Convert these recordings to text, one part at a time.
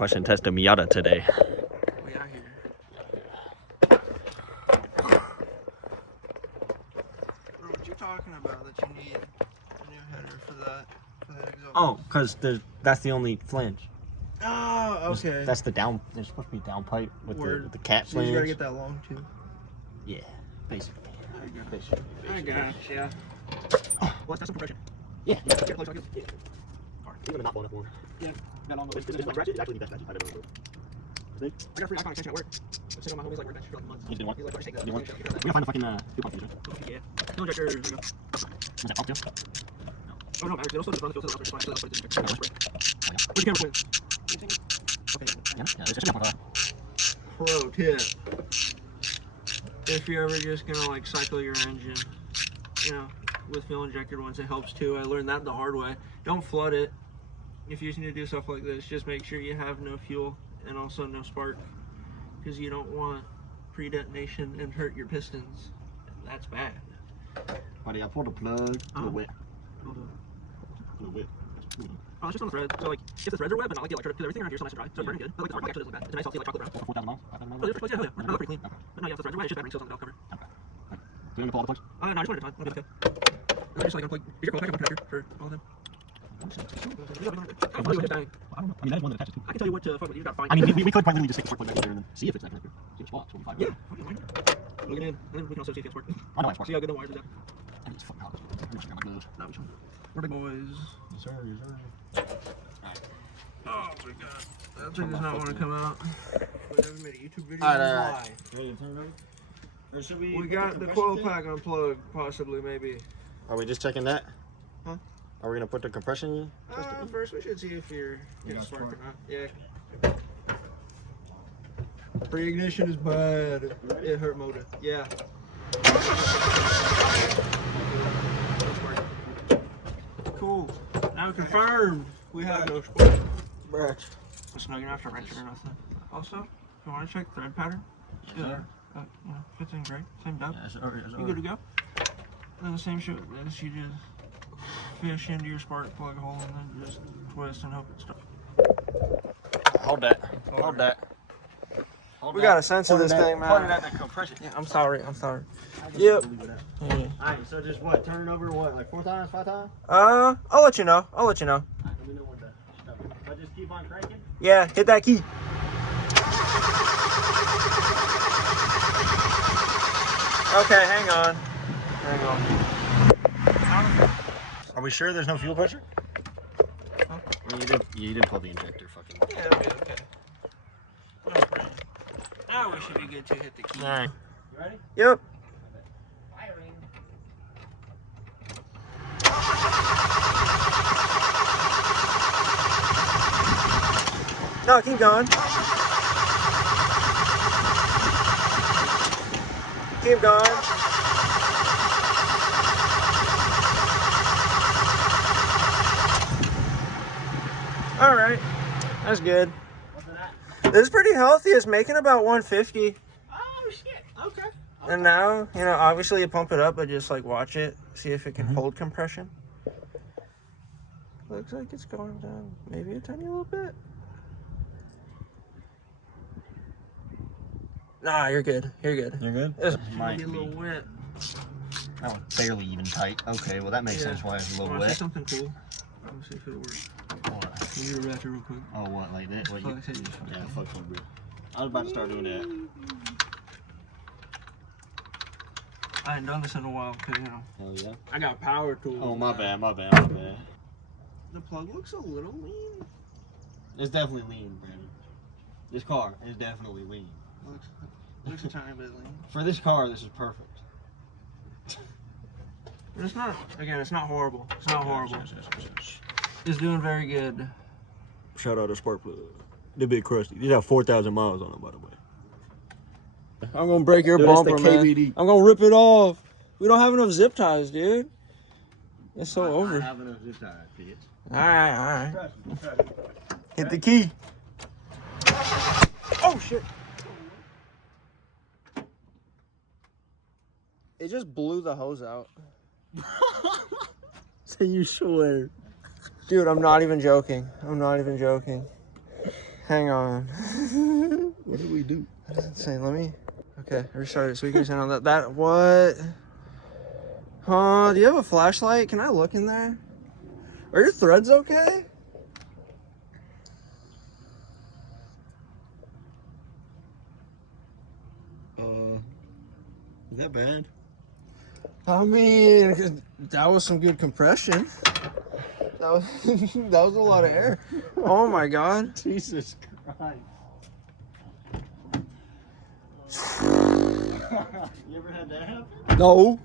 compression test a Miata today. We out here. Bro, what you talking about that you need a new header for that exhaust? Oh, because that's the only flange. Oh, okay. That's the down. There's supposed to be a down pipe with the cat so flange. You gotta get that long too. Yeah, basically. I got ya. Well, let's test some compression. Yeah. Even not blowing up more. Yeah. It's actually the best batch I've ever built. I got a free icon extension at work. I'm sitting on my homie's like workbench for months. You didn't want? He's like, take that. We gotta find the fucking fuel pump user. Yeah. Fuel injector. There we go. Was that pump too? No. Oh no, it also just runs the fuel cell. Where's the camera point? Okay. Yeah. It's just Pro tip. If you're ever just gonna like cycle your engine, you know, with fuel injected ones, it helps too. I learned that the hard way. Don't flood it. If you need to do stuff like this, just make sure you have no fuel and also no spark, because you don't want pre-detonation and hurt your pistons. That's bad. Buddy, I pulled the plug. A little wet. A little wet. Oh, it's just on the thread. So like, if the threads are wet, but not like the electrode, because everything around here is so nice and dry, so it's burning good. But like the spark actually doesn't look bad. It's a nice healthy like chocolate brown. 4,000 miles? 5,000 miles? Oh, yeah, yeah, yeah. Pretty clean. But no, yeah, if the threads are wet, it's just battery, so it's on the belt cover. Okay. Do you want to pull all the plugs? No, I just wanted to time. Okay. And then just like unplug. Is your coil pack on connector for all of them? I don't know. I I mean, that's one that attaches to. can tell you what to fuck with. You gotta find. I mean, we could quite literally just take the spark plug back there and then see if it's that connector. See if it's spot. 25. Yeah. Look it in, and then we can also see if it's working. I know it's See how good the wires is at. I think it's fucking hot. I'm just gonna gloves. Now which one? We're big boys. Yes, sir. Yes, sir. Oh my god. That thing does not want to come out. We never made a YouTube video. Alright. Ready to turn it over? Or should We got the coil pack unplugged, possibly, maybe. Are we just checking that? Huh? Are we gonna put the compression in? First we should see if you're getting spark or not. Yeah. Pre-ignition is bad. It hurt motor. Yeah. Cool. Now confirmed. We have no spark. Bruh. It's not gonna have to wrench it or nothing. Also, if you want to check thread pattern, Yes, sir. you know, fits in great. Same depth. Yes, sir. Yes, You good to go? And the same shit with this, you just fish into your spark plug hole and then just twist and hope it stops. Hold that. Hold that. We got a sense of this thing, man. Pointed at the compression. Yeah, I'm sorry. Yep. Yeah. Alright, so just what? Turn it over what? Like 4 times, 5 times? I'll let you know. Let me know what the stuff is. If I just keep on cranking? Yeah, hit that key. Okay, hang on. Are we sure there's no fuel pressure? Huh? You didn't pull the injector fucking. Yeah, it'll be okay. No problem. Now we should be good to hit the key. Alright. You ready? Yep. Firing. No, keep going. Keep going. All right, that's good. This is pretty healthy. It's making about 150. Oh shit. Okay. And now, you know, obviously you pump it up, but just like watch it, see if it can hold compression. Looks like it's going down maybe a tiny little bit. Nah, you're good. You're good. You're good? This might be a little wet. That one's barely even tight. Okay, well that makes sense why it's a little Wanna see wet. something cool? Let me see if it works. What? Can you do a ratchet real quick? Oh, what, like that? What, Fuck, I said you yeah, fuck you, bro. I was about to start doing that. I ain't done this in a while, cause you know. Hell yeah. I got power tools. Oh, my bad. The plug looks a little lean. It's definitely lean, Brandon. This car is definitely lean. Looks a tiny bit lean. For this car, this is perfect. But it's not, again, it's not horrible. It's not horrible. It's doing very good. Shout out to Spark Plug. The big crusty. These have 4,000 miles on them, by the way. I'm gonna break your Dude, that's bumper, the man. KVD. I'm gonna rip it off. We don't have enough zip ties, dude. It's so over. I have enough zip ties, bitch. Alright, alright. Hit the key. Oh, shit. It just blew the hose out. So you swear? Dude, I'm not even joking. I'm not even joking. Hang on. What did we do? What does it say? Let me. Okay, restart it so we can send on that. That what? Do you have a flashlight? Can I look in there? Are your threads okay? Is that bad? I mean, that was some good compression. That was that was a lot of air. Oh my god. Jesus Christ. You ever had that happen? No.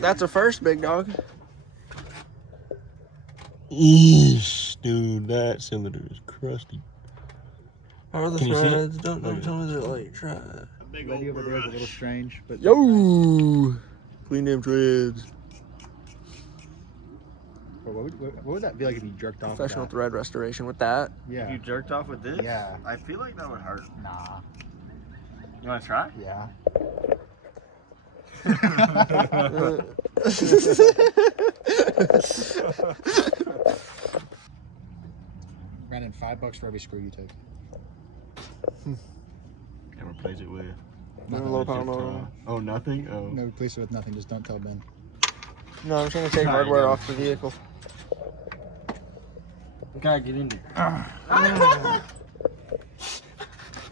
That's a first, big dog. Eesh, dude, that cylinder is crusty. How are the Can you see it? threads? Don't tell me they're like try. A big old Over there is a little strange, but Yo! Clean them threads. what would that be like if you jerked off? Professional with thread restoration with that. that? Yeah. You jerked off with this? Yeah. I feel like that would hurt. Nah. You want to try? Yeah. Brandon, $5 for every screw you take. And replace it with. Low power motor. Oh, nothing? Oh. No, replace it with nothing. Just don't tell Ben. No, I'm just gonna take hardware off the vehicle. Gotta get in there. I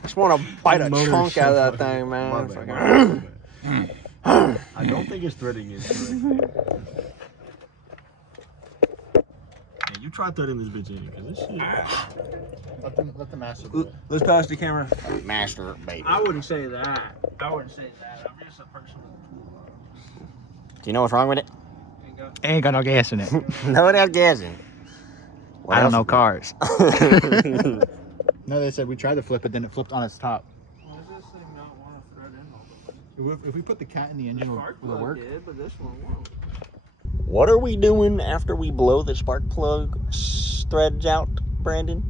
just want to bite a Motor's chunk so out of that fucking- thing, man. My Fucking- bad, my bad. I don't think it's threading it. Yeah, you try threading this bitch in, because this shit. Let the master do it. Let's pass the camera. Master, baby. I wouldn't say that. I'm just a person. Do you know what's wrong with it? Ain't got no gas in it. No, it has gas in it. What I don't else know is cars. it? No, they said we tried to flip it, then it flipped on its top. Why does this thing not want to thread in all the way? If we put the cat in the engine, will it work? did, but this one won't. What are we doing after we blow the spark plug threads out, Brandon?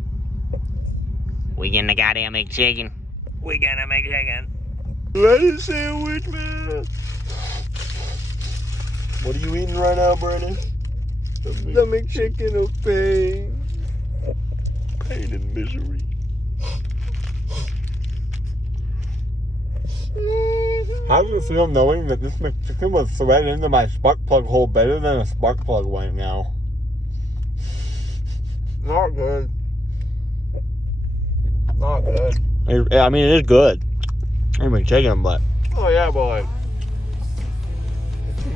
We getting the goddamn McChicken. We gonna make chicken. Lettuce sandwich, man. What are you eating right now, Brandon? The McChicken of pain. Pain and misery. How does it feel knowing that this McChicken was threaded into my spark plug hole better than a spark plug right now? Not good. Not good. I mean, it is good. I'm McChicken, but Oh yeah, boy.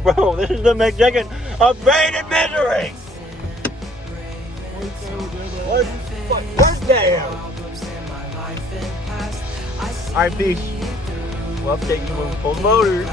bro, this is the McChicken of pain and misery. Where's damn? All right, peace. We'll update you when we pull the motor.